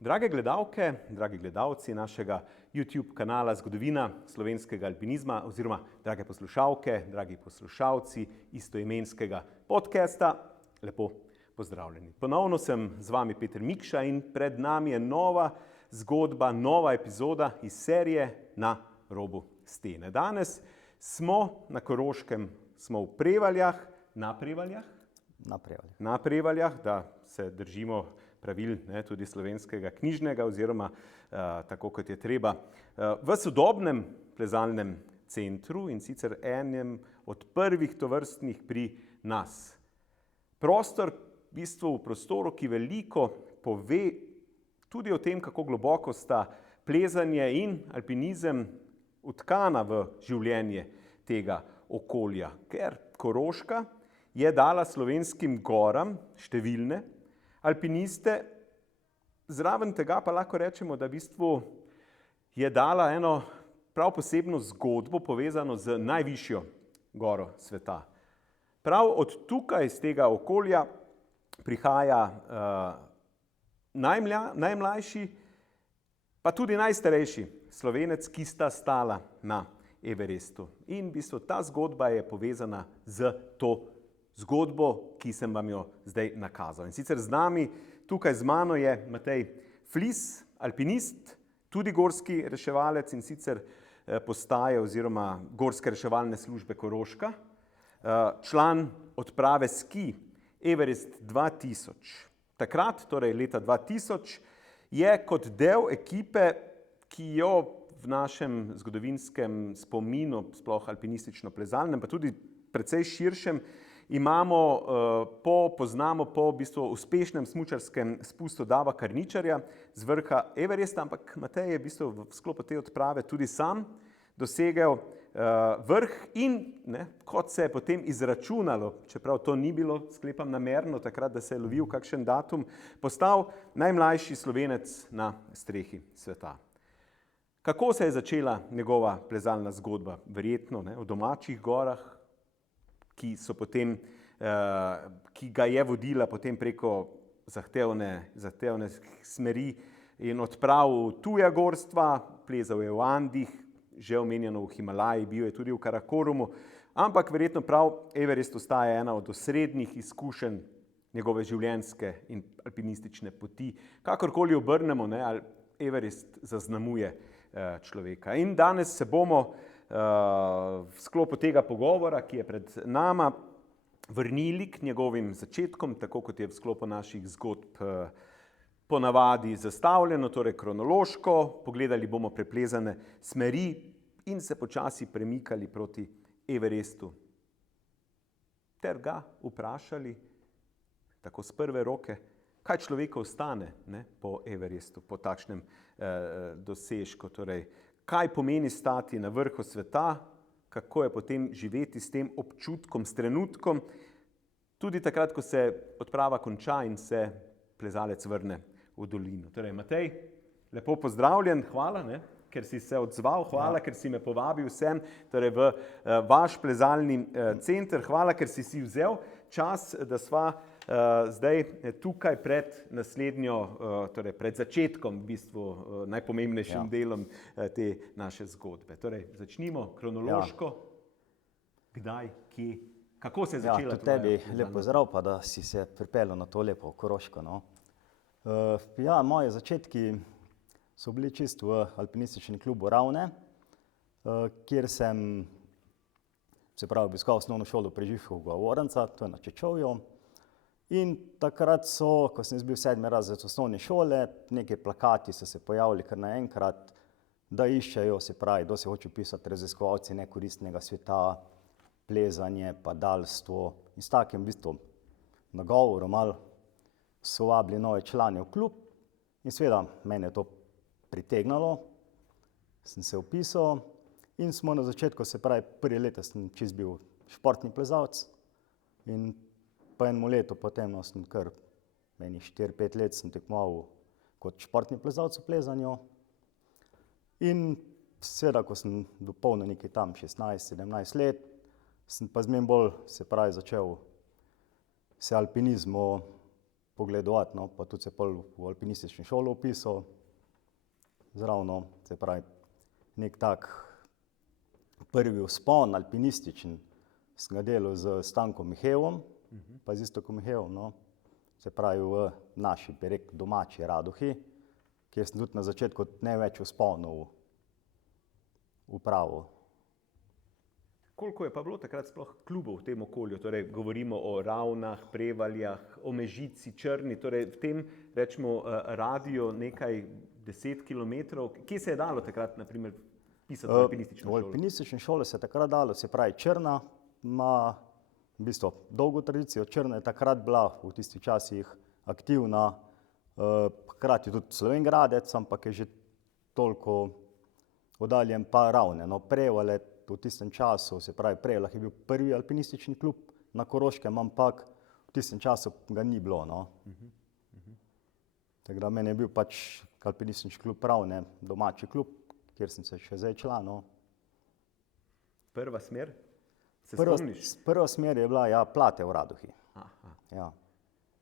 Drage gledalke, dragi gledalci našega YouTube kanala Zgodovina slovenskega alpinizma oziroma drage poslušalke, dragi poslušalci istoimenskega podcasta, lepo pozdravljeni. Ponovno sem z vami Peter Mikša in pred nami je nova zgodba, nova epizoda iz serije Na robu stene. Danes smo na Koroškem, smo v Prevaljah, na Prevaljah, da se držimo pravil tudi slovenskega knjižnega oziroma tako, kot je treba, v sodobnem plezalnem centru in sicer enem od prvih tovrstnih pri nas. Prostor, v bistvu v prostoru, ki veliko pove tudi o tem, kako globoko sta plezanje in alpinizem vtkana v življenje tega okolja, ker Koroška je dala slovenskim goram številne alpiniste, zraven tega pa lahko rečemo, da v bistvu je dala eno prav posebno zgodbo povezano z najvišjo goro sveta. Prav od tukaj, iz tega okolja, prihaja najmlajši, pa tudi najstarejši Slovenec, ki sta stala na Everestu. In v bistvu ta zgodba je povezana z to zgodbo, ki sem vam jo zdaj nakazal. In sicer z nami, tukaj z mano je Matej Flis, alpinist, tudi gorski reševalec in sicer postaje oziroma gorske reševalne službe Koroška, član odprave ski Everest 2000. Takrat, torej leta 2000, je kot del ekipe, ki jo v našem zgodovinskem spominu, sploh alpinistično-plezalnem, pa tudi precej širšem, poznamo po v bistvu uspešnem smučarskem spustu Dava Karničarja z vrha Everesta, ampak Matej je v bistvu v sklopu te odprave tudi sam dosegel vrh in, kot se je potem izračunalo, čeprav to ni bilo, sklepam namerno, takrat, da se je lovil kakšen datum, postal najmlajši Slovenec na strehi sveta. Kako se je začela njegova plezalna zgodba? Verjetno v domačih gorah, ki ga je vodila potem preko zahtevne smeri in odprav tuja gorstva, plezal je v Andih, že omenjeno v Himalaji, bil je tudi v Karakorumu, ampak verjetno prav Everest ostaja ena od osrednjih izkušenj njegove življenjske in alpinistične poti. Kakorkoli obrnemo, Everest zaznamuje človeka. In danes se bomo v sklopu tega pogovora, ki je pred nama, vrnili k njegovim začetkom, tako kot je v sklopu naših zgodb ponavadi zastavljeno, torej kronološko, pogledali bomo preplezane smeri in se počasi premikali proti Everestu. Ter ga vprašali, tako z prve roke, kaj človeku ostane po Everestu, po takšnem dosežku, torej kaj pomeni stati na vrhu sveta, kako je potem živeti s tem občutkom, s trenutkom, tudi takrat, ko se odprava konča in se plezalec vrne v dolino. Torej, Matej, lepo pozdravljen, hvala, ker si se odzval, hvala, ker si me povabil sem, torej v vaš plezalni center, hvala, ker si vzel čas, da sva zdaj tukaj pred naslednjo, torej pred začetkom, v bistvu najpomembnejšim delom te naše zgodbe. Torej, začnimo kronološko. Kdaj, kje, kako se je začela tvoja tebi lep pozdrav, pa da si se pripeljal na to lepo Koroško. Moji začetki so bili čisto v alpinističnem klubu Ravne, kjer sem obiskal osnovno šolo Preživškovega Voranca, to je na Čečovju. In takrat so, ko sem bil 7. razred osnovne šole, neki plakati so se pojavili kar naenkrat, da iščejo, se pravi, kdo se hoče vpisati, raziskovalci nekoristnega sveta, plezanje, padalstvo. In s takim v bistvu nagovorom malo so vabili nove člane v klub in seveda mene je to pritegnalo, sem se vpisal in smo na začetku, se pravi, prvi leta sem čisto bil športni plezalec in po enem letu potem sem kar 4-5 let sem tekmoval kot športni plezalec v plezanju. In seveda, ko sem dopolnil nekaj tam 16-17 let, sem pa zmeraj bolj, se pravi, začel se alpinizmu pogledovati, no, pa tudi se pol v alpinistični šolo upisal zravno, se pravi, nek tak prvi vzpon alpinističen sem ga delal z Stankom Mihevom, pa z Iztokom Mihevom, no, se pravi v naši, bi rekel, domači Radohi, kjer sem tudi na začetku največ vzponov upravil. Koliko je pa bilo takrat sploh klubov v tem okolju? Torej, govorimo o Ravnah, Prevaljah, o Mežici, Črni, torej v tem, rečemo, radiju nekaj 10 kilometrov. Kje se je dalo takrat, na primer, pisati v alpinistično šolo? V alpinistični šoli se je takrat dalo, se pravi, Črna ima v bistvu dolgo tradicijo. Črna je takrat bila v tistih časih aktivna, hkrati tudi Slovenj Gradec, ampak je že toliko oddaljen pa Ravne. No, Prevalje v tistem času, se pravi, Prevaljah je bil prvi alpinistični klub na Koroškem, ampak v tistem času ga ni bilo, no. Tako da meni je bil pač alpinistični klub Ravne domači klub, kjer sem se še zdaj članil. Prva smer? Se spomniš? Prva smer je bila, ja, Plate v Radohi. Aha. Ja.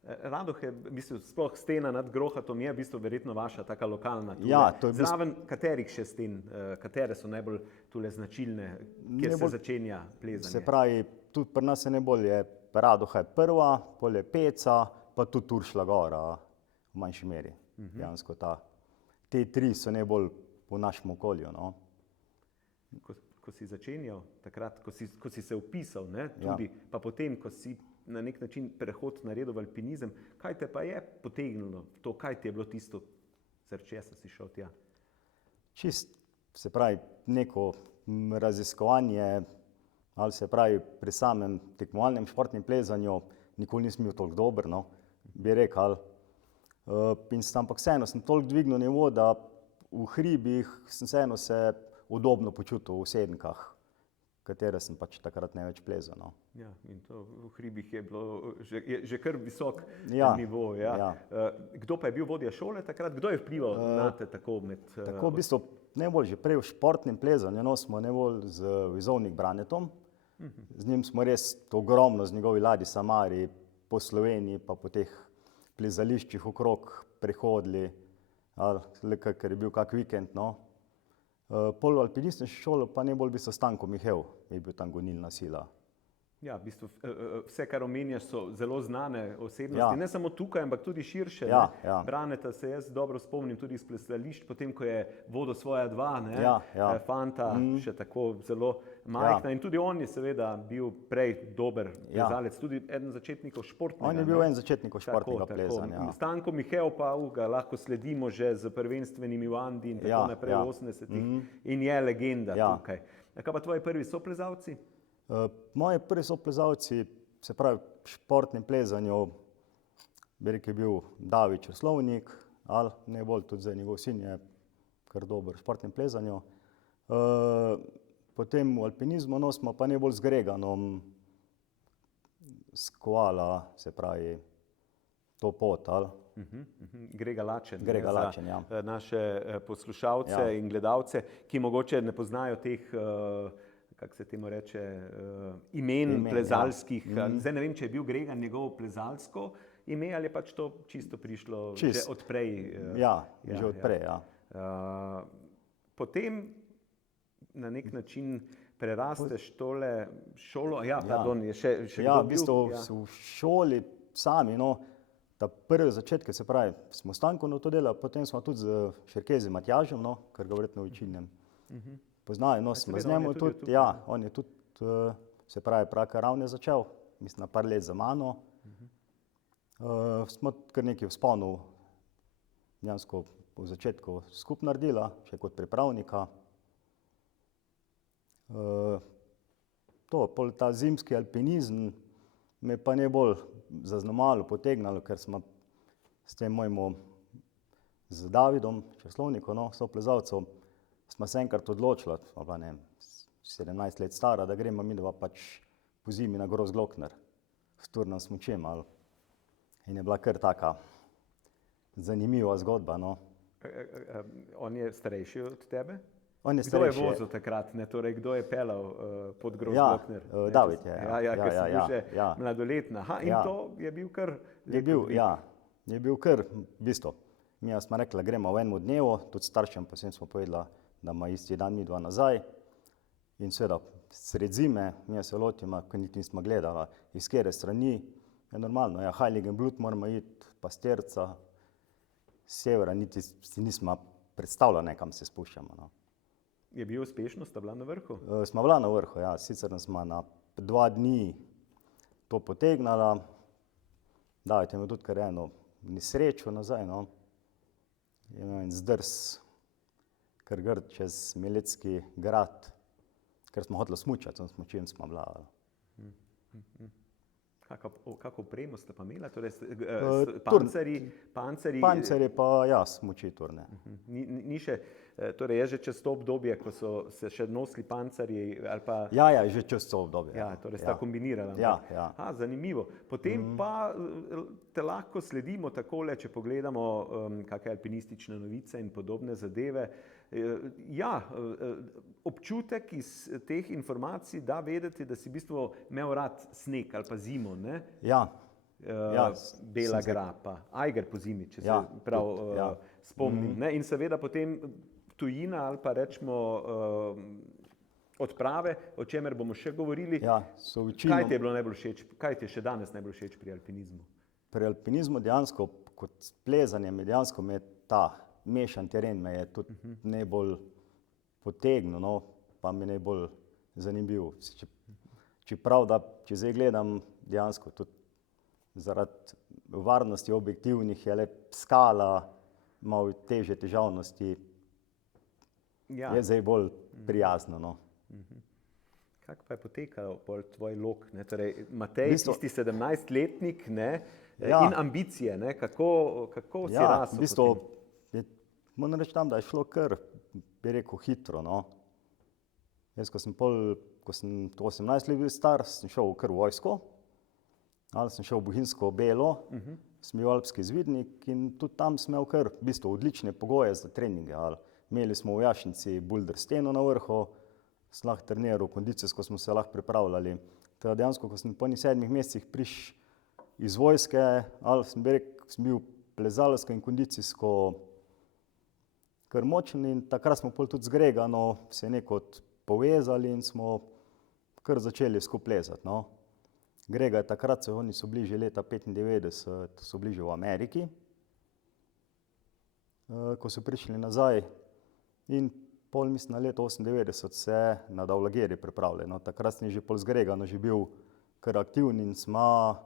Radohe, v bistvu, sploh stena nad Grohatom je v bistvu verjetno vaša taka lokalna tule. Ja, to je zraven katerih še sten, katere so najbolj tule značilne, kjer se začenja plezanje? Se pravi, tudi pri nas je najbolj je Radoha je prva, pol je Peca, pa tudi Turšla gora v manjši meri. Dejansko te tri so najbolj v našem okolju, no. Ko si začenjal, takrat, ko si se vpisal, ne, tudi, pa potem, ko si na nek način prehod naredil v alpinizem, kaj te pa je potegnilo to, kaj ti je bilo tisto, zaradi česa si šel tja? Čist, se pravi, neko raziskovanje, ali se pravi, pri samem tekmovalnem športnem plezanju nikoli nisem bil toliko dober, no, bi rekel. Ampak vseeno sem toliko dvignil nivo, da v hribih sem vseeno se udobno počutil v sedmkah, katere sem pač takrat največ plezal, no. Ja, in to v hribih je bilo že kar visok nivo, ja. Kdo pa je bil vodja šole takrat? Kdo je vplival na te tako med... Tako v bistvu najbolj že prej v športnem plezanju, no, smo najbolj z Vizovnik Branetom. Z njim smo res ogromno z njegovi ladji Samari po Sloveniji pa po teh plezališčih okrog prehodili, ker je bil kak vikend, no. Pol v alpinistični šoli pa najbolj v bistvu Stanko Mihev je bil tam gonilna sila. Ja, v bistvu vse, kar omenjaš, so zelo znane osebnosti, ne samo tukaj, ampak tudi širše. Braneta se jaz dobro spomnim tudi iz plezališč, potem ko je vodil svoja dva, fanta, še tako zelo majhna, in tudi on je seveda bil prej dober plezalec, tudi eden začetnikov športnega. On je bil en začetnikov športnega plezanja. Stanko Mihev pa ga lahko sledimo že z prvenstvenimi v Andi in tako naprej v 80-ih in je legenda tukaj. Kaj pa tvoji prvi soplezalci? Moji prvi soplezalci, se pravi v športnem plezanju, bi rekel, je bil David Črslovnik, ali najbolj tudi zdaj njegov sin je kar dober v športnem plezanju. Potem v alpinizmu no, smo pa najbolj z Greganom skovala, se pravi, to pot, ali? Grega Lačen, ja. Za naše poslušalce in gledalce, ki mogoče ne poznajo teh kako se temu reče, imen plezalskih. Zdaj ne vem, če je bil Gregan njegovo plezalsko ime, ali je pač to čisto prišlo že odprej. Že odprej, ja. Potem na nek način prerasteš tole šolo, pardon, je še kdo bil? Ja, v bistvu v šoli sami, no, ta prve začetke, se pravi, smo Stankovno to delali, potem smo tudi z Šerkezi Matjažem, no, kar ga verjetno večinem poznajo, no, smo z njemu tudi, on je tudi, se pravi, Praka Ravne začel, mislim, na par let za mano. Smo kar nekaj vzponov dejansko v začetku skupaj naredila, še kot pripravnika. Pol ta zimski alpinizem me pa najbolj zaznamalo, potegnalo, ker smo s tem mojim z Davidom Črslovnikom, no, soplezalcem, smo se enkrat odločili, ne vem, 17 let stara, da gremo midva pač po zimi na Grossglockner s turnim smučem, in je bila kar taka zanimiva zgodba, no. On je starejši od tebe? On je starejši. Kdo je vozil takrat, ne, torej kdo je pelal pod Grossglockner? David je. Ker si bil že mladoletna. In to je bil kar lep odvik. je bil kar, v bistvu, mi smo rekli, gremo v enem dnevu, tudi staršem potem smo povedali, da ima isti dan mi dva nazaj. In seveda, sred zime, mi se lotimo, ko niti nismo gledali, iz kere strani, je normalno, ja, Heiligenblut moramo iti, Pasterca, severa, niti si nismo predstavljali, nekam se spuščamo. No. Je bil uspešno, sta bila na vrhu? Smo bila na vrhu, ja, sicer smo na 2 dni to potegnala, David je imel tudi kar eno nesrečo nazaj, no. Je imel en zdrs, kar grd čez Miletski grad, ker smo hoteli smučati, s smučem smo bila. Kako opremo ste pa imela? Torej, pancerji? Pancerji pa ja, smuči turne. Ni še, torej je že čez to obdobje, ko so se še nosili pancerji ali pa... Ja, že čez to obdobje. Ja, torej sta kombinirala. Ja. Zanimivo. Potem pa te lahko sledimo takole, če pogledamo kakšne alpinistične novice in podobne zadeve. Ja, občutek iz teh informacij da vedeti, da si v bistvu imel rad sneg ali pa zimo, ne? Ja. Bela grapa, Eiger po zimi, če se prav spomnim. Ne? In seveda potem tujina ali pa rečemo odprave, o čemer bomo še govorili. Ja, Kaj ti je bilo najbolj všeč, kaj ti je še danes najbolj všeč pri alpinizmu? Pri alpinizmu dejansko, kot plezanje, dejansko me je ta mešan teren me je tudi najbolj potegnil, no, pa mi najbolj zanimiv. Čeprav, da če zdaj gledam dejansko tudi zaradi varnosti objektivnih je le skala, malo težje težavnosti, je zdaj bolj prijazno. No. Kako pa je potekal tvoj lok? Torej, Matej, tisti 17-letnik, ne? In ambicije, ne? Kako si rasel? V bistvu, moram reči tam, da je šlo kar, bi rekel, hitro. No. Jaz, ko sem 18 let bil star, sem šel kar v vojsko, ali sem šel v Bohinjsko Belo, sem bil alpski izvidnik in tudi tam sem imel kar v bistvu odlične pogoje za treninge. Imeli smo v Jašnici boulder steno na vrhu, sem lahko treniral, kondicijsko smo se lahko pripravljali. Teda dejansko, ko sem po 7 mesecih prišel iz vojske, sem bil plezalsko in kondicijsko kar močen in takrat smo tudi z Gregano se neko povezali in smo kar začeli skupaj plezati. No. Grega je takrat, oni so bili že leta 95, so bili že v Ameriki, ko so prišli nazaj in mislim na leto 98 se na Davlageri pripravljali. No. Takrat sem že z Gregano že bil kar aktivni in smo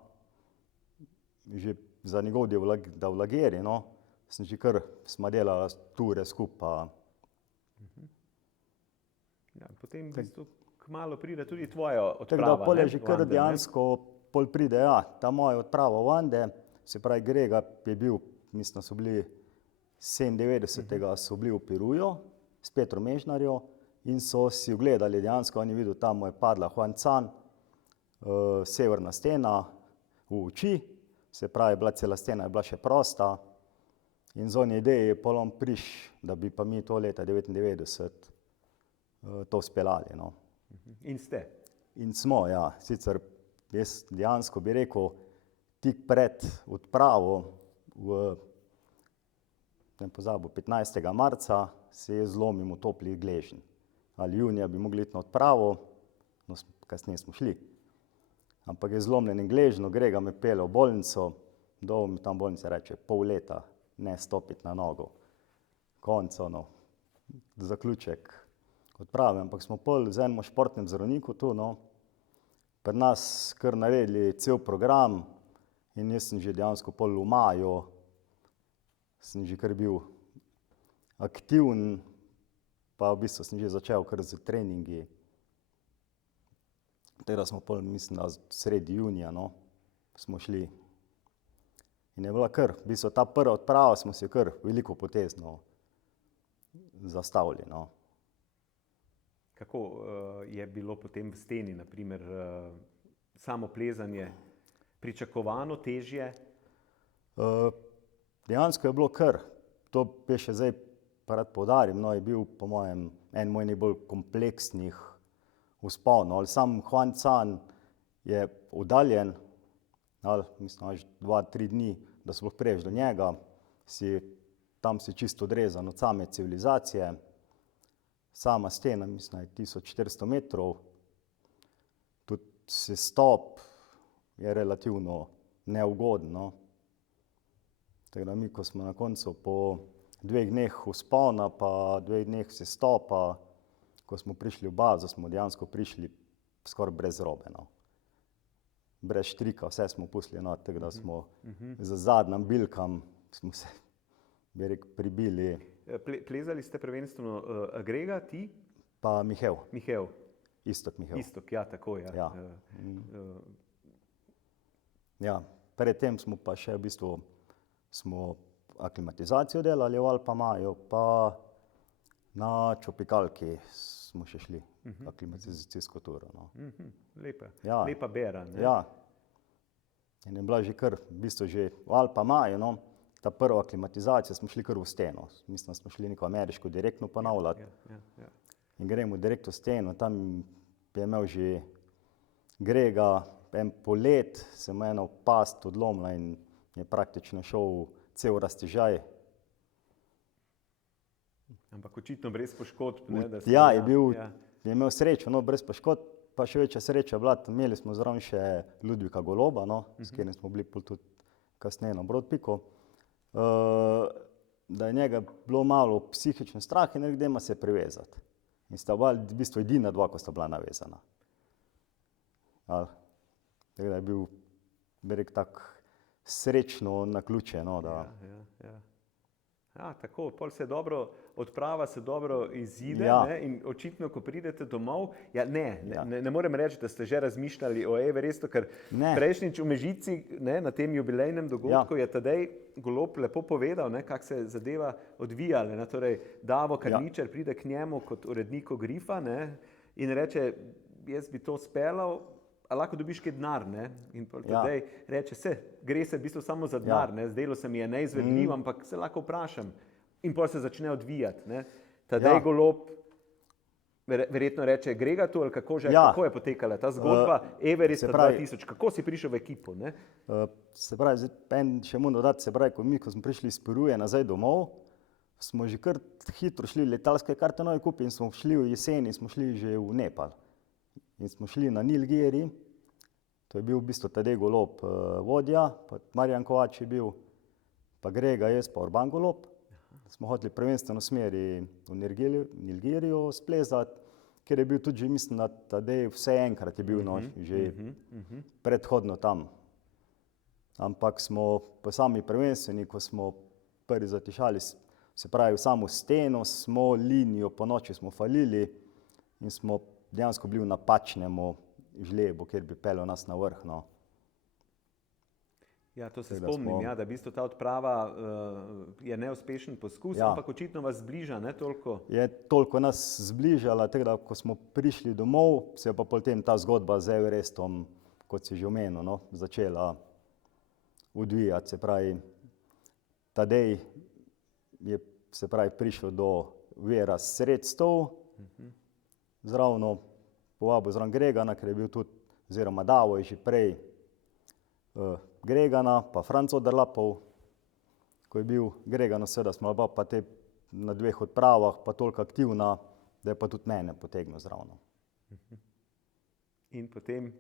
že za njegov Davlageri, no. Sem že kar smo delali ture skupaj. Ja, potem v bistvu kmalu pride tudi tvoja odprava. Tako da pol je že kar dejansko, pol pride, ta moja odprava v Ande, se pravi Grega je bil, mislim, da so bili 97. so bili v Piruju s Petrom Mežnarjo in so si ogledali dejansko, on je videl, tam mu je padla Huancan, severna stena v oči, se pravi, cela stena je bila še prosta. In z onje ideje je polom da bi pa mi to leta 99 to speljali. No. In ste? In smo, ja. Sicer jaz dejansko bi rekel, tik pred odpravo ne pozabil, 15. marca se je zlomil topli gležnj. Ali junija bi mogli iti na odpravo, no kasneje smo šli. Ampak je zlomljen gležnj, Grega me pelje v bolnico, dol mi tam bolnice reče, pol leta ne stopiti na nogo. Konc, zaključek odprave, ampak smo pol z enim športnim zdravniku tu, no, pri nas kar naredili cel program in jaz sem že dejansko pol v maju, sem že kar bil aktiven, pa v bistvu sem že začel kar z treningi. Teda smo pol, mislim, da sredi junija, no, smo šli. In je bila kar, v bistvu ta prva odprava smo se kar veliko potezno zastavili. No. Kako je bilo potem v steni, na primer, samo plezanje pričakovano, težje? Dejansko je bilo kar, to je še zdaj rad poudarim, no, je bil po mojem en moj najbolj kompleksnih vzponov. Sam Huancan je oddaljen, mislim, 2-3 dni da sploh priješ do njega, tam si čisto odrezan od same civilizacije. Sama stena, mislim, je 1400 metrov. Tudi sestop je relativno neugoden, no. Tako da mi, ko smo na koncu po 2 dneh vzpona pa 2 dneh sestopa, ko smo prišli v bazo, smo dejansko prišli skoraj brez robe, no. Brez štrika, vse smo pustili not, tako da smo za zadnjim bilkam smo se, bi rekel, pribili. Plezali ste prvenstveno Grega, ti? Pa Mihev. Mihev. Istok Mihev. Istok, ja, tako je. Ja. Ja, predtem smo pa še v bistvu smo aklimatizacijo delali v Alpamaju, pa na Čopikalki smo še šli aklimatizacijsko turo, no. Lepa, Ja. lepa bera, ne? Ja. In je bila že kar, v bistvu že v Alpamaju, no, ta prva aklimatizacija, smo šli kar v steno. Mislim, smo šli neko ameriško direktno ponavljati. Ja. In gremo direkt v steno, tam je imel že Grega en polet, se mu ena past odlomila in je praktično šel cel raztežaj. Ampak očitno brez poškodb, ne? Da Ja, je imel srečo, no, brez poškodb, pa še večja sreča bila, imeli smo zraven še Ludvika Goloba, no, s katerim smo bili tudi kasneje na Brodpiku, da je njega bilo malo psihično strah in rekel, dajmo se privezati. In sta bila v bistvu edina dva, ko sta bila navezana. Tako da je bil, bi rekel, tako srečno naključje, no, da... Ja, tako, pol se dobro, odprava se dobro izide, Ja. ne? In očitno, ko pridete domov, ne morem reči, da ste že razmišljali o Everestu, ker Ne. prejšnjič v Mežici, ne, na tem jubilejnem dogodku je Tadej Golob lepo povedal, ne, kako se je zadeva odvijala, ne? Torej, Davo Karničar pride k njemu kot uredniku Grifa, ne, in reče, jaz bi to speljal, a lahko dobiš kaj denar, ne? In Tadej reče, gre se v bistvu samo za denar, ne? Zdelo se mi je neizvedljivo, ampak se lahko vprašam. In potem se začne odvijati, ne? Tadej Golob verjetno reče, Grega tu, ali kako že, kako je potekala ta zgodba Everesta 2000, kako si prišel v ekipo, ne? Se pravi, še moram dodati, se pravi, ko smo prišli iz Peruje nazaj domov, smo že kar hitro šli letalske karte nove kupi in smo šli v jeseni, smo šli že v Nepal. In smo šli na Nilgiri, to je bil v bistvu Tadej Golob vodja, pa Marjan Kovač je bil, pa Grega, jaz pa Urban Golob. Smo hoteli prvenstveno smeri v Nilgirijo splezati, ker je bil tudi že, mislim, da Tadej vse enkrat je bil že predhodno tam. Ampak smo po sami prvenstveni, ko smo prvi zatišali, se pravi v samo steno, smo linijo po noči smo falili in smo dejansko bili v napačnemu žlebu, kjer bi peljal nas na vrh, no. Ja, to se spomnim, da v bistvu ta odprava je neuspešen poskus, ampak očitno vas zbliža, ne, toliko? Je toliko nas zbližala, tako da, ko smo prišli domov, se je pa potem ta zgodba z Everestom, kot si že omenil, no, začela odvijati. Se pravi, Tadej je, se pravi, prišel do vira sredstev, zravno povabil zraven Gregana, ker je bil tudi, oziroma Davo je že prej Gregana, pa Franc Oderlapov, ko je bil Gregana, seveda smo pa te na 2 odpravah, pa toliko aktivna, da je pa tudi mene potegnil zravno. In potem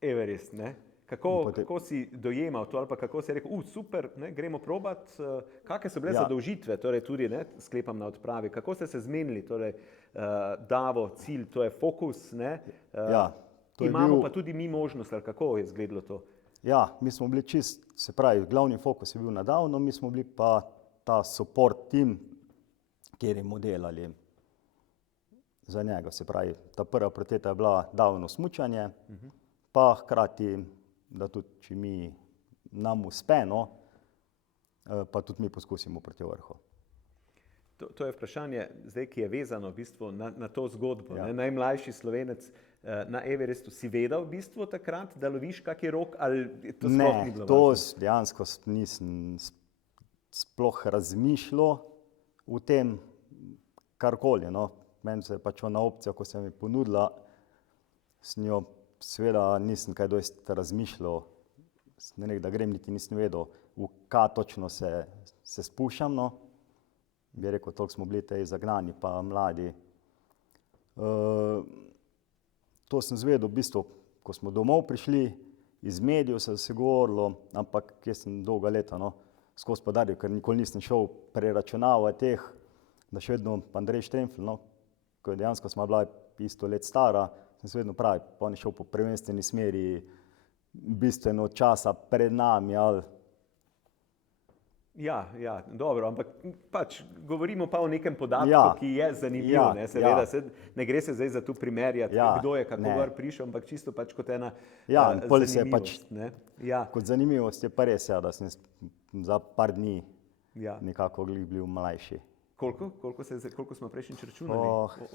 Everest, ne? Kako si dojemal to, ali pa kako si rekel, super, ne, gremo probat, kakšne so bile zadolžitve, torej tudi, ne, sklepam na odpravi, kako ste se zmenili, torej Davo, cilj, to je fokus, ne? Imamo pa tudi mi možnost, ali kako je izgledalo to? Ja, mi smo bili čist, se pravi, glavni fokus je bil na Davno, mi smo bili pa ta support tim, kjer smo delali za njega. Se pravi, ta prva prioriteta je bila Davno smučanje, pa hkrati, da tudi če nam uspe, no, pa tudi mi poskusimo proti vrhu. To je vprašanje, zdaj, ki je vezano v bistvu na to zgodbo. Najmlajši Slovenec na Everestu, si vedel v bistvu takrat, da loviš kak rok, ali to sploh ni bilo važno? Ne, dejansko nisem sploh razmišljal o tem karkoli, no. Meni se je pač ona opcija, ko se mi ponudila, s njo seveda nisem kaj dosti razmišljal, da grem, niti nisem vedel, v kaj točno se spuščam, no. Bi rekel, toliko smo bili tej zagnani pa mladi. To sem zvedel v bistvu, ko smo domov prišli, iz medijev se govorilo, ampak jaz sem dolga leta, no, skozi podaril, ker nikoli nisem šel preračunavati teh, da še vedno Andrej Štremfelj, no, ko dejansko smo bila isto let stara, sem se vedno pravi, pa on je šel po prvenstveni smeri bistveno časa pred nami, ali. Ja, dobro, ampak pač govorimo pa o nekem podatku, ki je zanimiv, ne, seveda, ne gre se zdaj za tu primerjati, kdo je kako gor prišel, ampak čisto pač kot ena zanimivost. Kot zanimivost je pa res, da sem za par dni nekako bil mlajši. Koliko smo prejšnjič računali?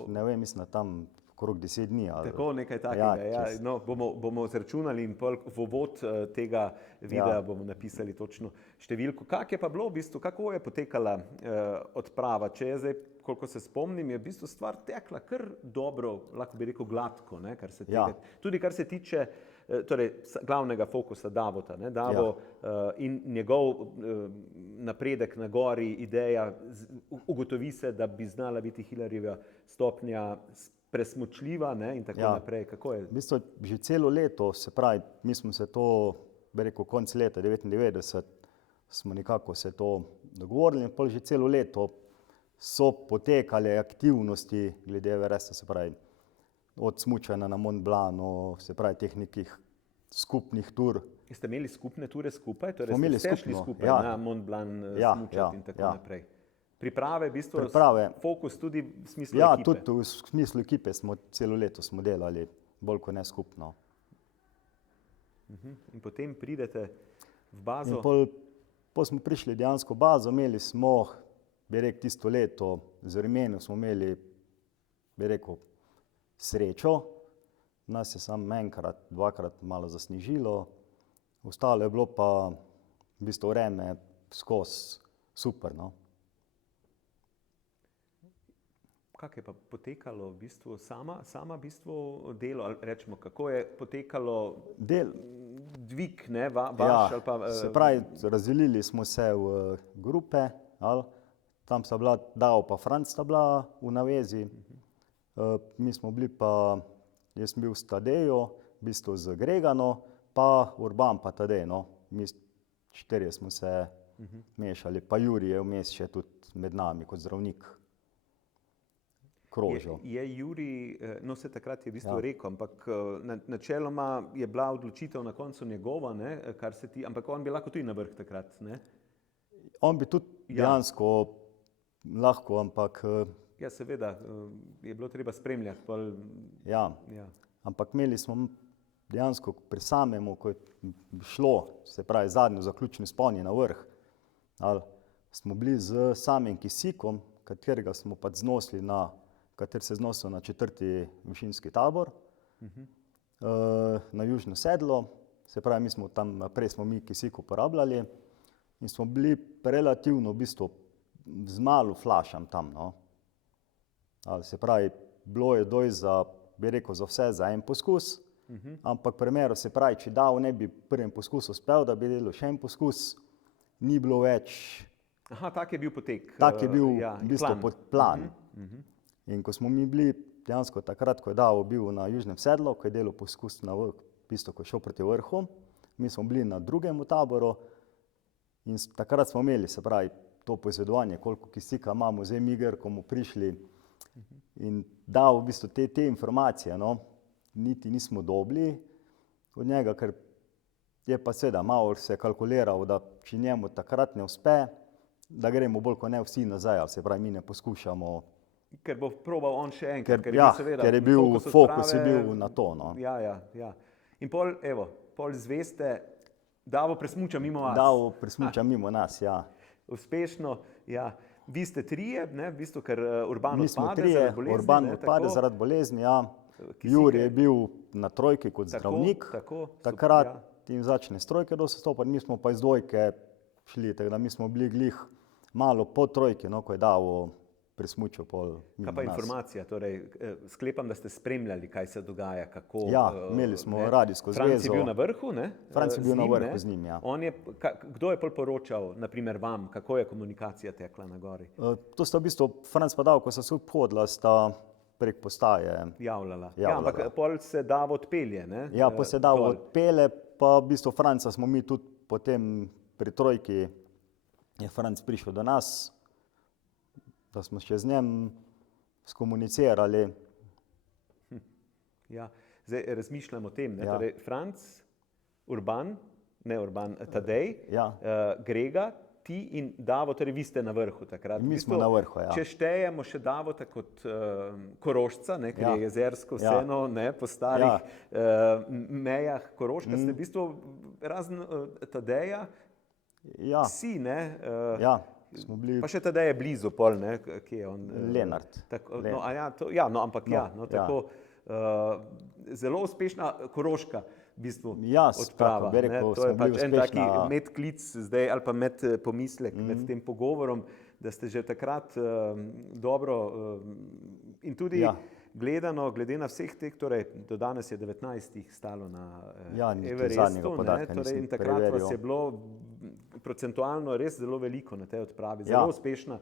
Ne vem, mislim, da tam okrog 10 dni. Tako, nekaj takega. No, bomo zračunali in v uvod tega videa bomo napisali točno številko. Kako je pa bilo v bistvu, kako je potekala odprava? Če je zdaj, koliko se spomnim, je v bistvu stvar tekla kar dobro, lahko bi rekel gladko, ne, kar se tega, tudi kar se tiče torej glavnega fokusa Davota, ne, Davo in njegov napredek na gori, ideja, ugotovi se, da bi znala biti Hillaryjeva stopnja presmučljiva, ne, in tako naprej. Kako je? V bistvu že celo leto, se pravi, mi smo se to, bi rekel, konec leta 1999 smo nekako se to dogovorili in pol že celo leto so potekale aktivnosti glede Everesta, se pravi, od smučanja na Mont Blancu, se pravi, teh nekih skupnih tur. Ste imeli skupne ture skupaj? Torej ste šli skupaj na Mont Blanc smučati in tako naprej? Priprave, v bistvu fokus tudi v smislu ekipe? Ja, tudi v smislu ekipe smo celo leto smo delali, bolj kot ne skupno. In potem pridete v bazo? In pol smo prišli dejansko v bazo, imeli smo, bi rekel, tisto leto z vremenom smo imeli, bi rekel, srečo. Nas je samo enkrat, dvakrat malo zasnežilo, ostalo je bilo pa v bistvu vreme skozi super, no. Kako je pa potekalo v bistvu sama v bistvu delo, ali rečemo, kako je potekalo dvig, ne, vaš ali pa... Se pravi, razdelili smo se v grupe, ali tam sta bila Davo pa Franc sta bila v navezi, mi smo bili pa, jaz sem bil s Tadejo, v bistvu z Gregano, pa Urban pa Tadej, no, mi štirje smo se mešali, pa Jurij je vmes še tudi med nami kot zdravnik. Je Jurij, no se takrat je v bistvu rekel, ampak načeloma je bila odločitev na koncu njegova, ne, kar se ti, ampak on bi lahko tudi na vrh takrat, ne? On bi tudi dejansko lahko, ampak... Ja, seveda, je bilo treba spremljati. Ampak imeli smo dejansko pri samemu, ko je šlo, se pravi zadnjo zaključni vzpon na vrh, ali smo bili z samim kisikom, katerega smo pa znosili kater se znosil na 4. višinski tabor, na južno sedlo, se pravi, mi smo tam, prej smo mi kisik uporabljali in smo bili relativno v bistvu z malo flašam tam, no. Ali se pravi, bilo je doj za, bi rekel, za vse za en poskus, ampak primeru se pravi, če Davo ne bi prvem poskusu uspel, da bi delal še en poskus, ni bilo več... Aha, tak je bil potek. Tak je bil v bistvu plan. In ko smo mi bili dejansko takrat, ko je Davo bil na južnem sedlu, ko je delal poskus na vrh, v bistvu, ko je šel proti vrhu, mi smo bili na drugem taboru in takrat smo imeli, se pravi, to poizvedovanje, koliko kisika imamo, zdaj mi ko mu prišli in Davo v bistvu te informacije, no, niti nismo dobili od njega, ker je pa seveda malo se kalkuliral, da če njemu takrat ne uspe, da gremo bolj kot ne vsi nazaj, ali se pravi, mi ne poskušamo. Ker bo probal on še enkrat. Ker je bil fokus je bil na to, no. Ja. In pol zveste, Davo presmuča mimo vas. Davo presmuča mimo nas, ja. Uspešno, ja. Vi ste trije, ne, v bistvu, ker Urban odpade zaradi bolezni. Urban odpade zaradi bolezni, ja. Jurij je bil na trojki kot zdravnik, takrat in začne s trojke dostopati, mi smo pa iz dvojke šli, tako da mi smo bili glih malo po trojki, no, ko je Davo presmučil pol mimo Kaj pa nas. informacija? Torej, sklepam, da ste spremljali, kaj se dogaja, kako... Ja, imeli smo radijsko zvezo. Franc je bil na vrhu, ne? Franc je bil Z na njim, vrhu ne? z njim, ja. Kdo je pol poročal, naprimer vam, kako je komunikacija tekla na gori? To sta v bistvu Franc pa Davko, ko sta se obhodila, sta prek postaje Javljala. Ja, javljala. ampak pol se Davod pelje, ne? Ja, pa se dal Dol. odpele, pa v bistvu Franca smo mi tudi potem pri trojki, je Franc prišel do nas, da smo še z njim skomunicirali. Ja, zdaj razmišljam o tem, ne? Ja. Torej, Franc, Tadej, Ja. Grega, ti in Davor, torej vi ste na vrhu takrat. Mi smo na vrhu, ja. Če štejemo še Davota kot Korošca, ne, ker Ja. je jezersko Ja. vseeno, ne, po starih mejah Koroška, ste v bistvu razen Tadeja, Ja, si, ne, ja, smo bili pa še Tadej je blizu pol, ne, kje je on? Lenart. Tako, Lenart. no, a ja, to, ja, no, ampak No, ja, no, tako, zelo uspešna Koroška v bistvu Ja, odprava. tako bi rekel, ne, to smo je pač bili en taki uspešna. medklic zdaj ali pa med pomislek med tem pogovorom, da ste že takrat dobro in tudi Ja. gledano, glede na vseh teh, torej do danes je 19 jih stalo na Ja, niti Everestu, zadnjega ne, podatka torej nisem in takrat preveril. vas je bilo procentualno res zelo veliko na tej odpravi, Ja. zelo uspešna.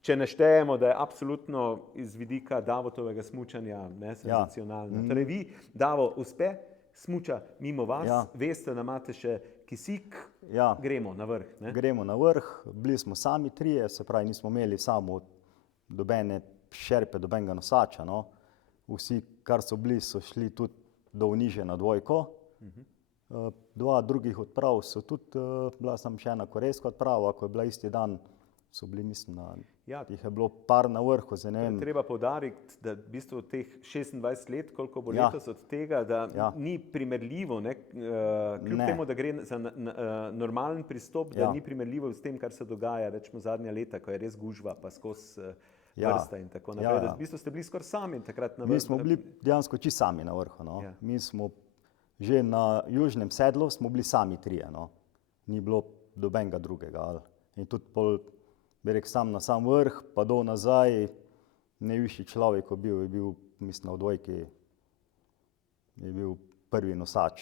Če ne štejemo, da je absolutno iz vidika Davotovega smučanja senzacionalna. Torej vi, Davo, uspe, smuča mimo vas, Ja. veste, da imate še kisik, Ja. gremo na vrh. Ne? Gremo na vrh, bili smo sami trije, se pravi, nismo imeli samo dobene šerpe, dobenega nosača. No. Vsi, kar so bili, so šli tudi do Uniže na dvojko. Dva drugih odprav so tudi, bila sem še ena korejska odprava, ko je bila isti dan, so bili, mislim, Ja. jih je bilo par na vrhu, zdaj ne vem. Treba poudariti, da v bistvu teh 26 let, koliko bo Ja. letos od tega, da Ja. ni primerljivo, ne, kljub Ne. temu, da gre za normalen pristop, da Ja. ni primerljivo s tem, kar se dogaja, rečemo zadnja leta, ko je res gužva, pa skozi Ja. vrsta in tako Ja, naprej. ja. Da v bistvu ste bili skoraj sami takrat na vrhu. Mi smo bili dejansko čisto sami na vrhu. No. Ja. Mi smo že na južnem sedlu smo bili sami trije. No. Ni bilo dobenega drugega. Ali. In tudi pol, bi rekel, sam na sam vrh, pa dol nazaj, najvišji človek, ko je bil, mislim, na dvojki, je bil prvi nosač.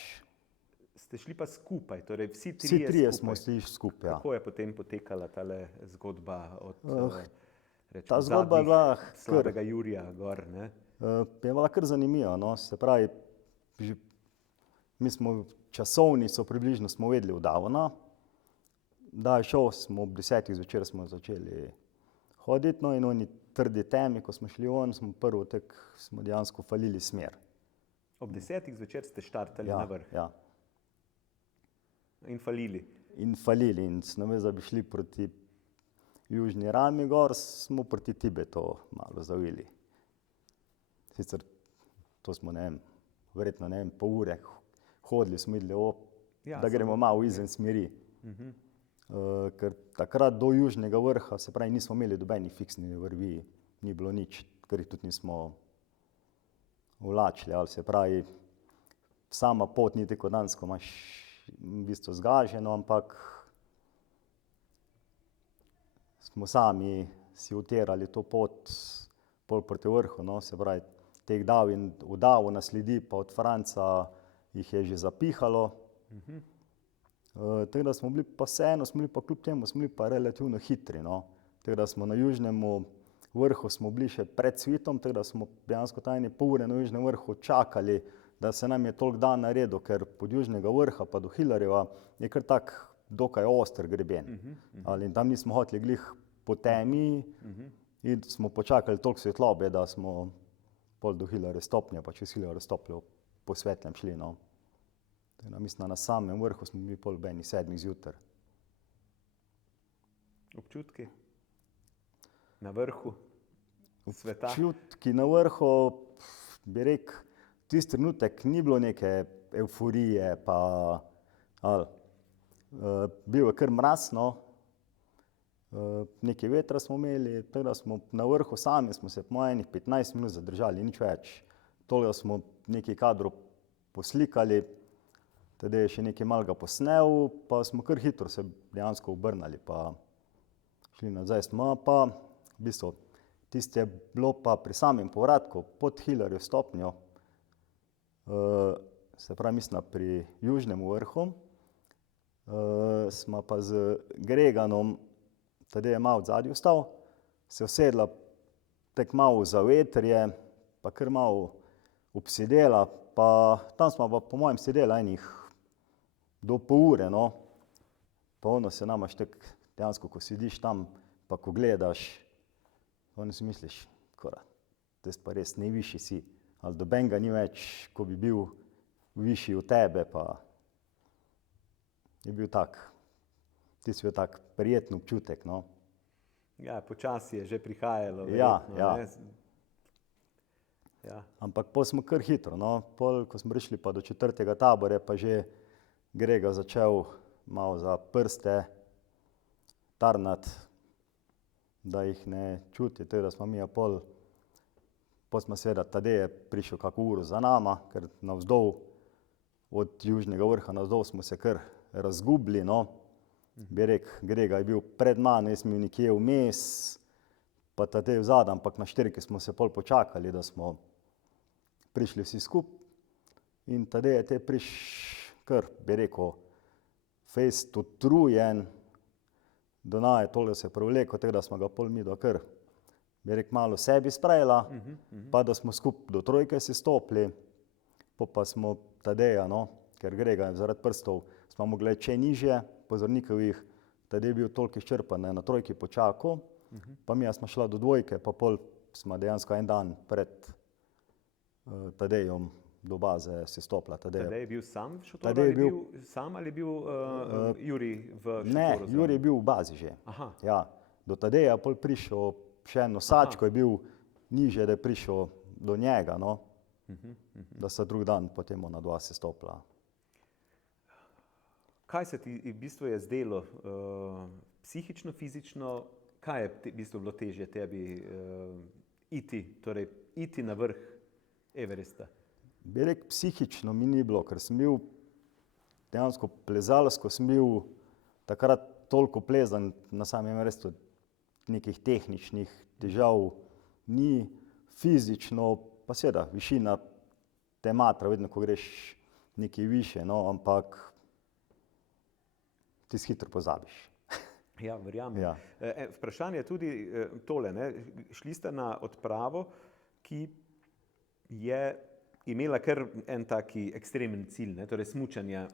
Ste šli pa skupaj, torej vsi Vsi trije skupaj. smo šli skupaj. Ja. Kako je potem potekala tale zgodba od rečemo, Ta zgodba je zadnjih bila kar, slabega Jurija gor, ne? je bila kar zanimiva. No. Se pravi, mi smo časovnico približno smo vedeli od davna, da je šel, smo ob 10 zvečer smo začeli hoditi, no in oni trdi temi, ko smo šli on, smo prvo tek smo dejansko falili smer. Ob 10 zvečer ste štartali Ja, na vrh ja. in falili. In falili in namesto da bi šli proti južni rami gor, smo proti Tibetu malo zavili. Sicer to smo, ne vem, verjetno, ne vem, pol ure hodili, smo videli, Ja, da gremo malo izven smeri. Ker takrat do južnega vrha, se pravi, nismo imeli dobenih fiksnih vrvi, ni bilo nič, ker jih tudi nismo vlačili. Ali se pravi, sama pot ni tako danes, ko imaš v bistvu zgaženo, ampak smo sami si utirali to pot pol proti vrhu, no, se pravi, teh dav in udav nas sledi, pa od Franca jih je že zapihalo. Tako da smo bili pa vseeno, smo bili pa kljub temu, smo bili pa relativno hitri. No. Tako da smo na južnem vrhu smo bili še pred svitom, tako da smo dejansko tajne pol ure na južnem vrhu čakali, da se nam je toliko dan naredil, ker pod južnega vrha pa do Hilarjeva je kar tak dokaj oster greben. In tam nismo hoteli glih po temi in smo počakali toliko svetlobe, da smo pol do Hilarje stopnje, pa čez Hilarje stopnje po svetlem šli. No. Mislim, na samem vrhu smo bili pol ob 7 zjutraj. Občutki na vrhu sveta? Občutki na vrhu, bi rekel, tisti trenutek ni bilo neke evforije, pa bil je kar mraz, no. Nekaj vetra smo imeli, tako da smo na vrhu sami smo se po enih 15 minut zadržali, nič več. Toliko smo nekaj kadrov poslikali, teda je še nekaj malega posnel, pa smo kar hitro se dejansko obrnili, pa šli nazaj. Smo pa v bistvu Tisto je bilo pa pri samem povratku pod Hillerjev stopnjo, se pravi, mislim, pri južnem vrhu, smo pa z Greganom, tedaj je malo odzadju stal, se usedla tek malo za vetrje, pa kar malo obsedela, pa tam smo pa po mojem sedela enih do pol ure, no. Pa ono se namaš tek, dejansko, ko sediš tam, pa ko gledaš, ono si misliš, kora, tist pa res najvišji si, ali dobenga ni več, ko bi bil višji od tebe, pa je bil tak, tisti bil tak prijeten občutek, no. Ja, počasi je že prihajalo. Ja, verjetno, ja. ne. Ja. Ampak pol smo kar hitro, no. Pol, ko smo prišli pa do 4. tabora, pa že Grega začel malo za prste tarnati, da jih ne čuti, tako da smo mi pol smo seveda, tadej je prišel kako uro za nama, ker navzdol, od južnega vrha navzdol smo se kar razgubili, no. Bi rekel, Grega je bil pred mano, jaz sem bil nekje vmes, pa tadej vzadaj, ampak na štirki smo se pol počakali, da smo prišli vsi skupaj. In tadej je te kar, bi rekel, fejst utrujen, do naju je tole se privlekel, tako da smo ga pol midva kar, bi rekel, malo sebi spravila, pa da smo skupaj do trojke si stopili, pa smo tadeja, no, ker Grega zaradi prstov smo mogli če nižje, pozornikovih, tadej je bil toliko izčrpan, na trojki počakal, pa mi smo šla do dvojke, pa pol smo dejansko en dan pred Tadejom do baze si stopila. Tadej je bil sam v šotoru, Tadej je ali je bil sam ali je bil Jurij v šotoru? Ne, Jurij je bil v bazi že. Aha. Ja, do Tadeja je pol prišel še en nosač, ko je bil nižje, da je prišel do njega, no, da sta drug dan potem ona dva si stopila. Kaj se ti v bistvu je zdelo, psihično, fizično, kaj je v bistvu bilo težje tebi iti na vrh Everesta? Bi rekel, psihično mi ni bilo, ker sem bil dejansko plezalsko, sem bil takrat toliko plezan na samem Everestu, nekih tehničnih težav ni, fizično, pa seveda, višina te matra, vedno, ko greš nekaj više, no, ampak ti hitro pozabiš. Ja, verjamem. Ja. Vprašanje je tudi tole, ne? Šli ste na odpravo, ki je imela kar en taki ekstremen cilj, ne? Torej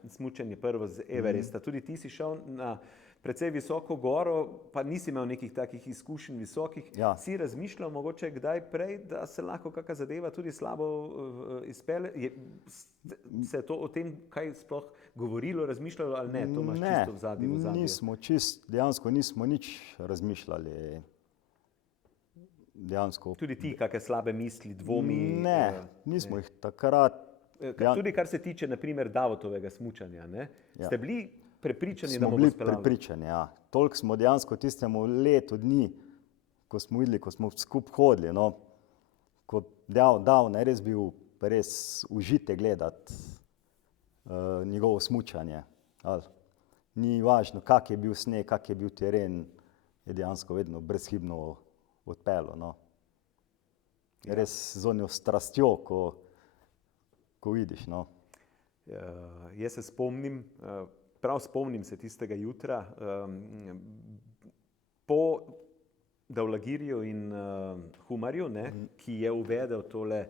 smučanje prvo z Everesta. Tudi ti si šel na precej visoko goro, pa nisi imel nekih takih izkušenj visokih. Ja. Si razmišljal mogoče kdaj prej, da se lahko kakšna zadeva tudi slabo izpelje? Se je to o tem kaj sploh govorilo, razmišljalo ali ne? To imaš čisto v zadnjem ozadju. Nismo dejansko nismo nič razmišljali. Dejansko. Tudi ti, kakšne slabe misli, dvomi? Ne, nismo jih takrat. Tudi kar se tiče, na primer, Davotovega smučanja, ne? Ja. Ste bili prepričani, da Smo bomo bili speljali? prepričani, ja. Toliko smo dejansko tistemu letu dni, ko smo videli, ko smo skupaj hodili, no, ko davno je res bil res užite gledati njegovo smučanje. Ni važno, kak je bil sneg, kak je bil teren, je dejansko vedno brezhibno odpeljal, no. Res z onjo strastjo, ko vidiš, no. Jaz se spomnim, prav spomnim se tistega jutra, po Davlagiriju in Humarju, ne, ki je uvedel tole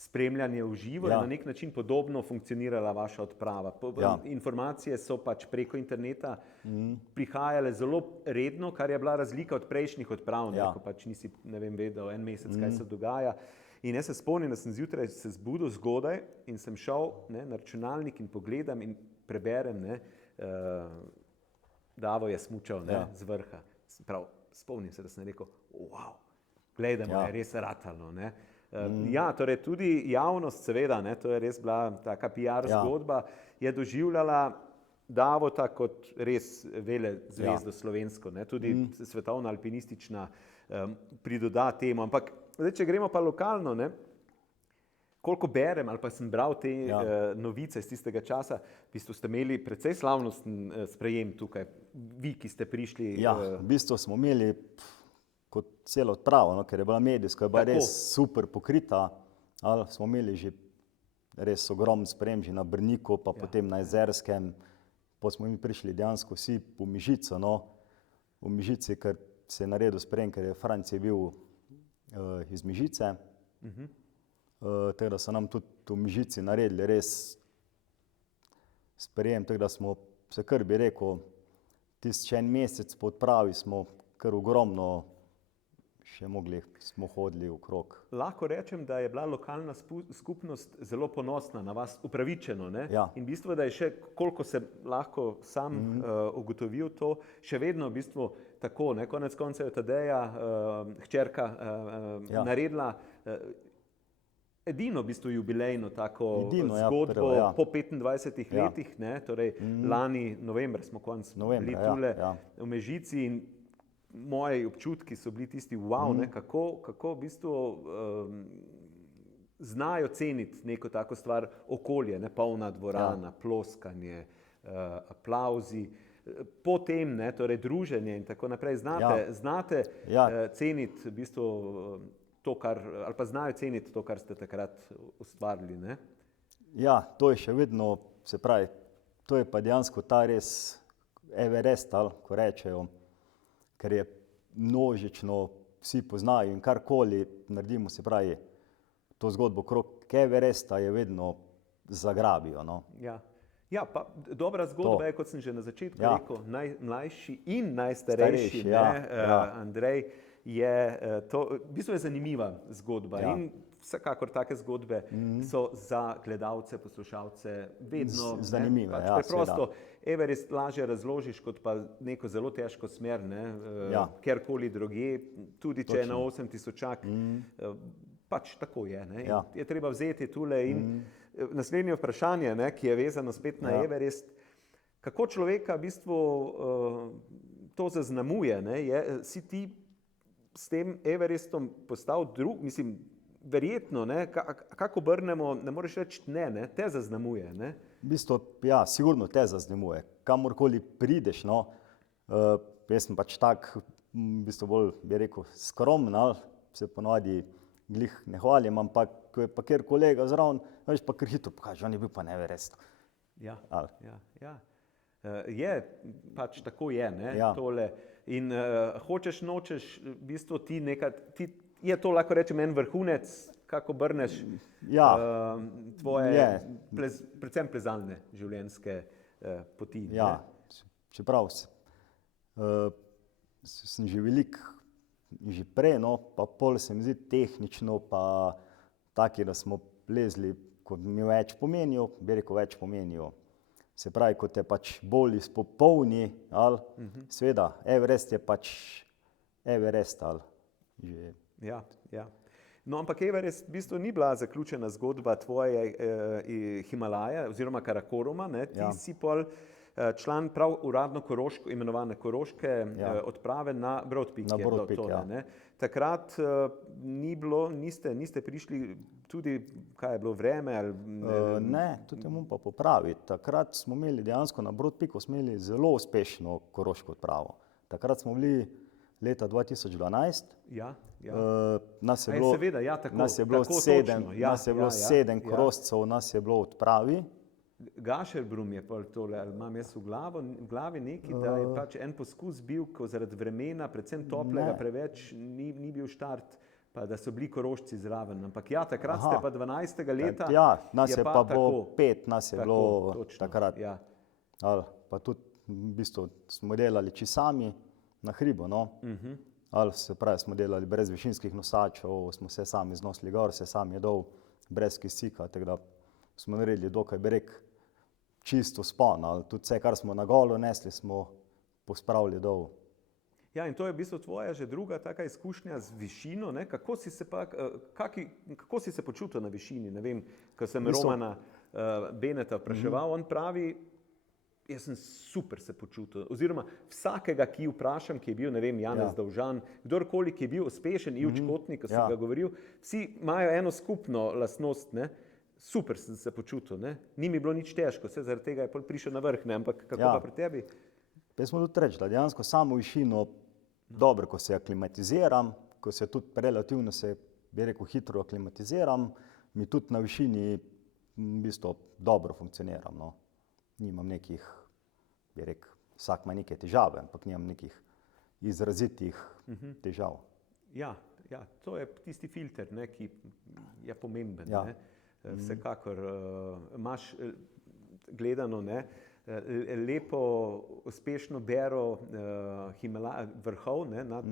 spremljanje v živo, je na nek način podobno funkcionirala vaša odprava. Informacije so pač preko interneta prihajale zelo redno, kar je bila razlika od prejšnjih odprav, ko pač nisi, ne vem, vedel en mesec, kaj se dogaja. In jaz se spomnim, da sem zjutraj se zbudil zgodaj in sem šel na računalnik in pogledam in preberem, Davo je smučal z vrha. Spomnim se, da sem rekel, wow, gledamo, je res ratalo. Ja, torej tudi javnost seveda, to je res bila taka PR zgodba, je doživljala Davota kot res vele zvezdo slovensko, tudi svetovna alpinistična pridoda temu. Ampak zdaj, če gremo pa lokalno, koliko berem ali pa sem bral te novice iz tistega časa, v bistvu ste imeli precej slavnosten sprejem tukaj, vi, ki ste prišli. Ja, v bistvu smo imeli kot celo odpravo, no, ker je bila medijsko, je bila Tako. res super pokrita, ali smo imeli že res ogromen sprejem že na Brniku, pa potem na Jezerskem, potem smo mi prišli dejansko vsi po Mežico, no, v Mežici, ker se je naredil sprejem, ker je Franci bil iz Mežice, tako da so nam tudi v Mežici naredili res sprejem, tako da smo se kar bi rekel, tisti še en mesec po odpravi smo kar ogromno še mogli, smo hodili okrog. Lahko rečem, da je bila lokalna skupnost zelo ponosna na vas, upravičeno, ne? Ja. In v bistvu, da je še, koliko se lahko sam ugotovil to, še vedno v bistvu tako, ne? Konec koncev je Tadeja, hčerka, naredila edino v bistvu jubilejno tako zgodbo prvo, po 25 letih, ne? Torej lani novembra smo konc bili tule v Mežici in moji občutki so bili tisti, wow, ne, kako v bistvu znajo ceniti neko tako stvar, okolje, ne, polna dvorana, ploskanje, aplavzi, potem, ne, torej druženje in tako naprej. Znate ceniti v bistvu to, kar, ali pa znajo ceniti to, kar ste takrat ustvarili, ne? Ja, to je še vedno, se pravi, to je pa dejansko ta res Everest, ali ko rečejo, ker je množično, vsi poznajo in karkoli naredimo, se pravi, to zgodbo okrog Everesta je vedno zagrabijo, no. Ja, pa dobra zgodba je, kot sem že na začetku rekel, najmlajši in najstarejši, Andrej, je to, v bistvu je zanimiva zgodba in vsekakor take zgodbe so za gledalce, poslušalce vedno zanimive, preprosto. Everest lažje razložiš kot pa neko zelo težko smer, ne, kjerkoli drugje, tudi če je na 8000-ak, pač tako je, ne, je treba vzeti tule in naslednje vprašanje, ne, ki je vezano spet na Everest, kako človeka v bistvu to zaznamuje, ne, si ti s tem Everestom postal mislim, verjetno, ne, kako obrnemo, ne moreš reči ne, te zaznamuje, ne. V bistvu, ja, sigurno te zaznamuje. Kamorkoli prideš, no, jaz sem pač tak, v bistvu bolj, bi rekel, skromen, se ponovadi glih ne hvalim, ampak ko je pa kjer kolega zraven, veš pa kar hitro pokaže, on je bil pa na Everestu. Ja. Je, pač tako je, ne, tole. In hočeš, nočeš, v bistvu je to, lahko rečem, en vrhunec, kako obrneš tvoje, predvsem plezalne življenjske poti. Ja, čeprav sem že veliko, že prej, no, pa pol se mi zdi tehnično, pa taki, da smo plezli, ko mi več pomenijo, bi rekel, več pomenijo. Se pravi, ko te pač bolj izpopolni, ali seveda, Everest je pač Everest, ali že. Ja. No, ampak Everest v bistvu ni bila zaključena zgodba tvoje Himalaje oziroma Karakoruma, ne? Ti si pol član prav uradno imenovane koroške odprave na Broad Peak. Takrat niste prišli tudi, kaj je bilo vreme? Ali, ne, tudi moram pa popraviti. Takrat smo imeli dejansko na Broad Peaku zelo uspešno koroško odpravo. Takrat smo bili leta 2012. Nas je bilo 7 korošcev, nas je bilo v odpravi. Gašerbrum je pol tole, ali imam jaz v glavi nekaj, da je pač en poskus bil, ko zaradi vremena, predvsem toplega, preveč ni bil štart, pa da so bili Korošci zraven. Ampak takrat ste pa 12. leta. Nas je pa bilo 5, nas je bilo takrat. Pa tudi v bistvu smo delali sami na hribu, no. Ali se pravi, smo delali brez višinskih nosačev, smo se sami znosili gor, se sami dol, brez kisika, tako da smo naredili dokaj, bi rekel, čisto spon, ali tudi vse, kar smo na golo nesli, smo pospravili dol. Ja, in to je v bistvu tvoja že druga taka izkušnja z višino, ne? Kako si se počutil na višini? Ne vem, ko sem Romana Beneta vpraševal, on pravi, jaz sem super se počutil, oziroma vsakega, ki vprašam, ki je bil, ne vem, Janez Dovžan, kdorkoli, ki je bil uspešen, Ivč Kotnik, ko sem ga govoril, vsi imajo eno skupno lastnost, ne? Super sem se počutil, ne? Ni mi bilo nič težko, vse zaradi tega je prišel na vrh, ne? Ampak kako pa pri tebi? Jaz smo tudi reči, da dejansko samo višino dobro, ko se aklimatiziram, ko se tudi relativno se, bi rekel, hitro aklimatiziram, mi tudi na višini v bistvu dobro funkcioniram. No. Nimam nekih, bi rekel, vsak ima neke težave, ampak nimam nekih izrazitih težav. Ja, to je tisti filter, ne, ki je pomemben. Ja. Ne. Vsekakor imaš gledano, ne, lepo, uspešno bero vrhov, ne, nad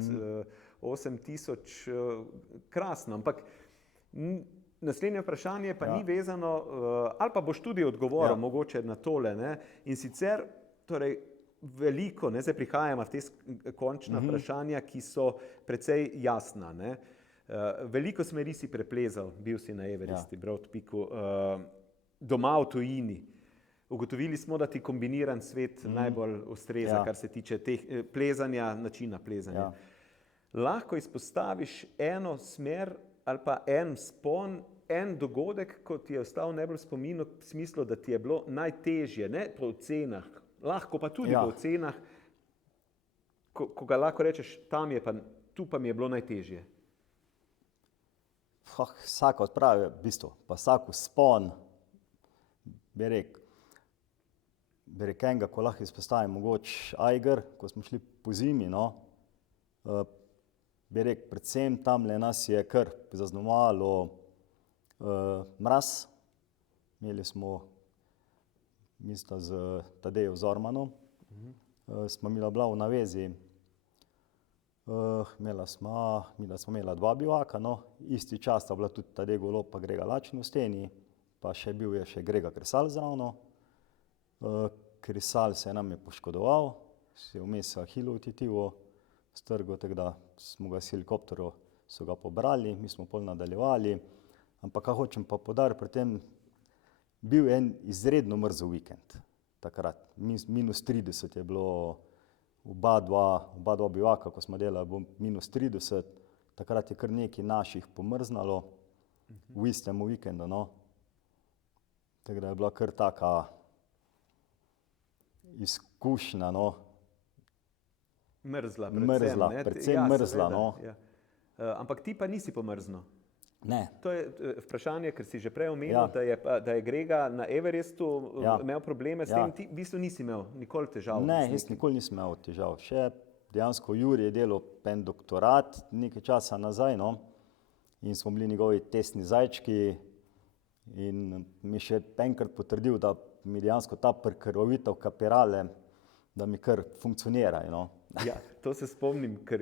8000, krasno, ampak naslednje vprašanje pa ni vezano, ali pa boš tudi odgovoril mogoče na tole, ne, in sicer, torej, veliko, ne, zdaj prihajamo v te končna vprašanja, ki so precej jasna, ne. Veliko smeri si preplezal, bil si na Everesti, Broad Peaku, doma v tujini. Ugotovili smo, da ti kombiniran svet najbolj ustreza, kar se tiče teh plezanja, načina plezanja. Lahko izpostaviš eno smer ali pa en vzpon, en dogodek, ko ti je ostal najbolj v spominu, v smislu, da ti je bilo najtežje, ne po ocenah, lahko pa tudi po ocenah, ko ga lahko rečeš, tu pa mi je bilo najtežje. Vsaka odprava, v bistvu, pa vsak vzpon, bi rekel enega, ko lahko izpostavim, mogoče Eiger, ko smo šli po zimi, no, bi rekel, predvsem tamle nas je kar zaznamovalo mraz. Imeli smo, mislim, z Tadejem Zormanom, smo bila v navezi, smo imela 2 bivaka, no, isti čas sta bila tudi Tadej Golob pa Grega Lačin v steni, pa bil je še Grega Kresal zravno. Kresal se nam je poškodoval, se je vmes ahilovo tetivo strgal, tako da smo ga s helikopterjem so ga pobrali, mi smo pol nadaljevali, ampak kaj hočem pa poudariti pri tem, bil je en izredno mrzel vikend takrat, -30 je bilo, oba dva bivaka, ko smo delali, bo -30, takrat je kar nekaj naših pomrznalo v istem vikendu, no. Tako da je bila kar taka izkušnja, no. Mrzla, predvsem mrzla, no. Ampak ti pa nisi pomrznil. Ne. To je vprašanje, ker si že prej omenil, da je Grega na Everestu imel probleme s tem, ti v bistvu nisi imel nikoli težav. Ne, jaz nikoli nisem imel težav. Še dejansko Juri je delal en doktorat nekaj časa nazaj, no, in smo bili njegovi testni zajčki in mi še enkrat potrdil, da mi dejansko ta prekrvavitev kapirale, da mi kar funkcionirajo, no. Ja, to se spomnim, ker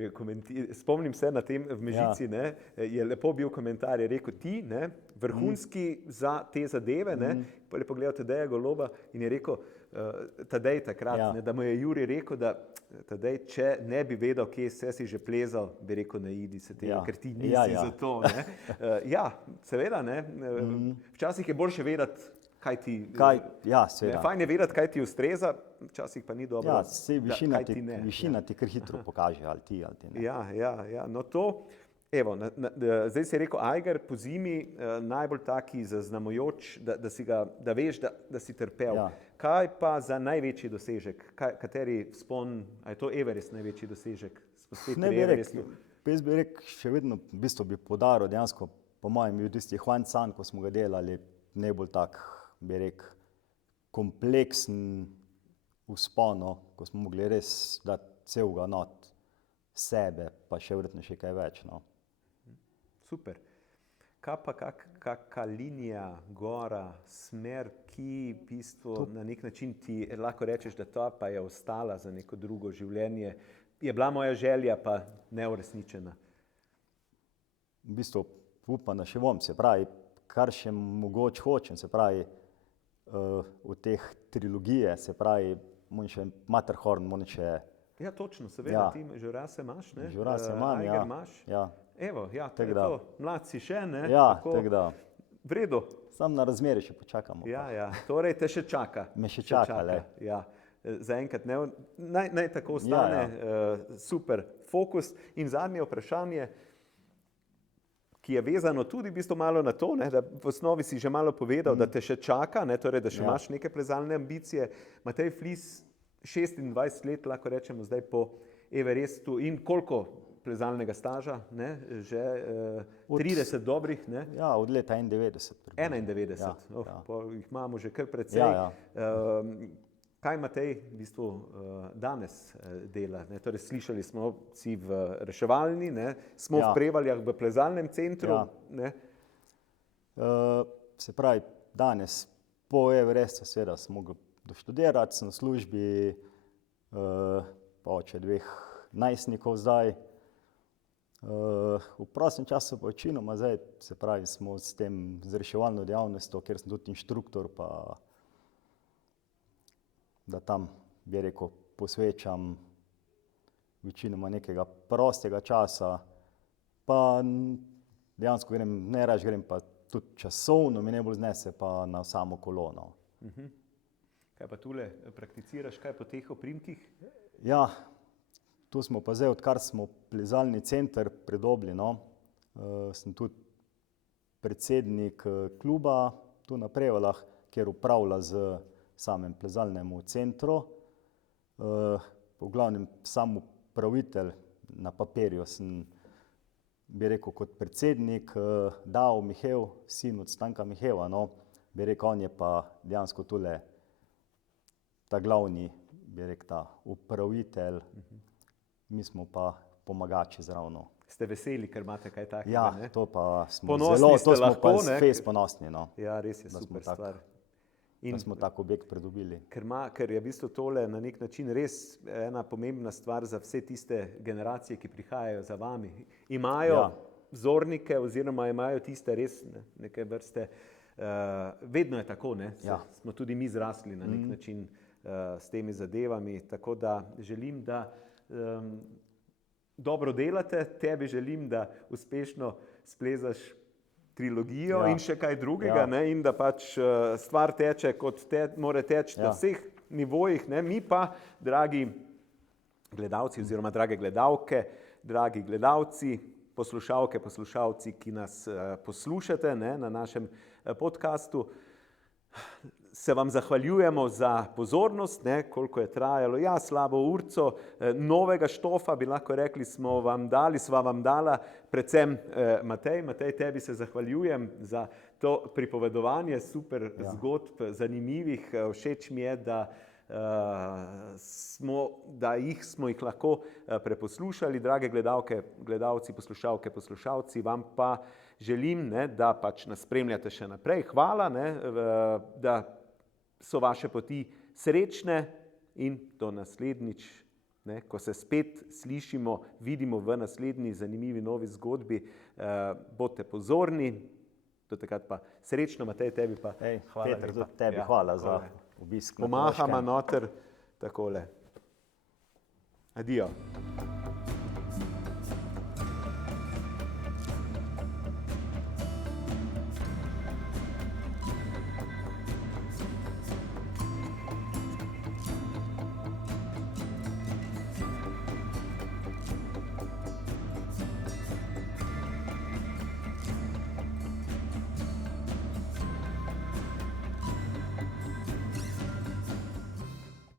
spomnim se na tem v Mežici, ne, je lepo bil komentar, je rekel ti, ne, vrhunski za te zadeve, ne, pa je pogledal Tadeja Goloba in je rekel, Tadej takrat, ne, da mu je Juri rekel, da Tadej, če ne bi vedel, kje vse si že plezal, bi rekel, ne idi se tega, ker ti nisi za to, ne. Ja, seveda, ne, včasih je boljše vedeti, kaj ti, fajn je vedeti, kaj ti ustreza, včasih pa ni dobro, kaj ti ne. Višina ti kar hitro pokaže, ali ti ne. Ja, no to, evo, zdaj si rekel Eiger po zimi, najbolj taki zaznamujoč, da veš, da si trpel. Kaj pa za največji dosežek? Kateri vzpon, a je to Everest največji dosežek? Ne bi rekel, jaz bi rekel, še vedno v bistvu bi poudaril, dejansko po mojem bil tisti Huangshan, ko smo ga delali, najbolj tak, bi rekel, kompleksen vzpon, ko smo mogli res dati celega not sebe, pa še verjetno še kaj več, no. Super. Kaj pa kakšna linija, gora, smer, ki v bistvu na nek način ti lahko rečeš, da ta pa je ostala za neko drugo življenje, je bila moja želja pa neuresničena? V bistvu upam, da še bom, se pravi, kar še mogoče hočem, se pravi, v teh trilogije, se pravi, moram še Matterhorn, moram še... Ja, točno, seveda, ti Žurase imaš, ne? Žurase imam, Eiger imaš. Evo, ja, to je to, mlad si še, ne? Ja, tako da. V redu. Sam na razmeri še počakamo. Ja, torej te še čaka. Me še čaka, le. Ja, zaenkrat ne, naj tako ostane, super fokus. In zadnje vprašanje, ki je vezano tudi v bistvu malo na to, ne, da v osnovi si že malo povedal, da te še čaka, ne, torej, da še imaš neke plezalne ambicije. Matej Flis, 26 let, lahko rečemo zdaj po Everestu in koliko plezalnega staža, ne? Že 30 dobrih, ne? Ja, od leta 91. 91, Ja. Jih imamo že kar precej. Ja. Kaj Matej v bistvu danes dela? Ne? Torej, slišali smo si v reševalni, ne? Smo v Prevaljah v plezalnem centru. Ne? Se pravi, danes po Everestu seveda sem mogel doštudirati, sem v službi, pa oče 2 najstnikov zdaj. V prostem času pa večinoma zdaj, se pravi, smo s tem z reševalno dejavnostjo, kjer sem tudi inštruktor, pa da tam, bi rekel, posvečam večinoma nekega prostega časa, pa dejansko grem, najraje grem pa tudi časovno, mi najbolj znese pa na samo kolono. Kaj pa tule prakticiraš, kaj po teh oprimkih? Ja, tu smo pa zdaj, odkar smo plezalni center pridobili, sem tudi predsednik kluba tu na Prevaljah, kjer upravlja z samem plezalnemu centru. V glavnem sam upravitelj na papirju sem, bi rekel, kot predsednik Dao Mihev, sin od Stanka Miheva, bi rekel, on je pa dejansko tule ta glavni, bi rekel, ta upravitelj, mi smo pa pomagači zraven. Ste veseli, ker imate kaj takega? Ja, ne? to pa smo Ponosni zelo, ste to smo lahko, pa ne? fejst ponosni, Ja, res je super stvar. da smo tak objekt pridobili. Ker je v bistvu tole na nek način res ena pomembna stvar za vse tiste generacije, ki prihajajo za vami. Imajo vzornike oziroma imajo tiste res neke vrste, vedno je tako, ne? Smo tudi mi zrasli na nek način s temi zadevami, tako da želim, da dobro delate, tebi želim, da uspešno splezaš trilogijo in še kaj drugega, ne? In da pač stvar teče, kot mora teči na vseh nivojih, ne? Mi pa, dragi gledalci oziroma drage gledalke, dragi gledalci, poslušalke, poslušalci, ki nas poslušate, ne? Na našem podcastu, se vam zahvaljujemo za pozornost, ne, koliko je trajalo, slabo urco, novega štofa, bi lahko rekli, sva vam dala, predvsem Matej, tebi se zahvaljujem za to pripovedovanje, super zgodb, zanimivih, všeč mi je, da smo jih lahko preposlušali, drage gledalke, gledalci, poslušalke, poslušalci, vam pa želim, ne, da pač nas spremljate še naprej, hvala, ne, da so vaše poti srečne in do naslednjič, ne, ko se spet slišimo, vidimo v naslednji zanimivi novi zgodbi, bodite pozorni, do takrat pa srečno, Matej, tebi pa hvala. Peter, tudi tebi hvala za obisk. Pomahama noter takole. Adijo.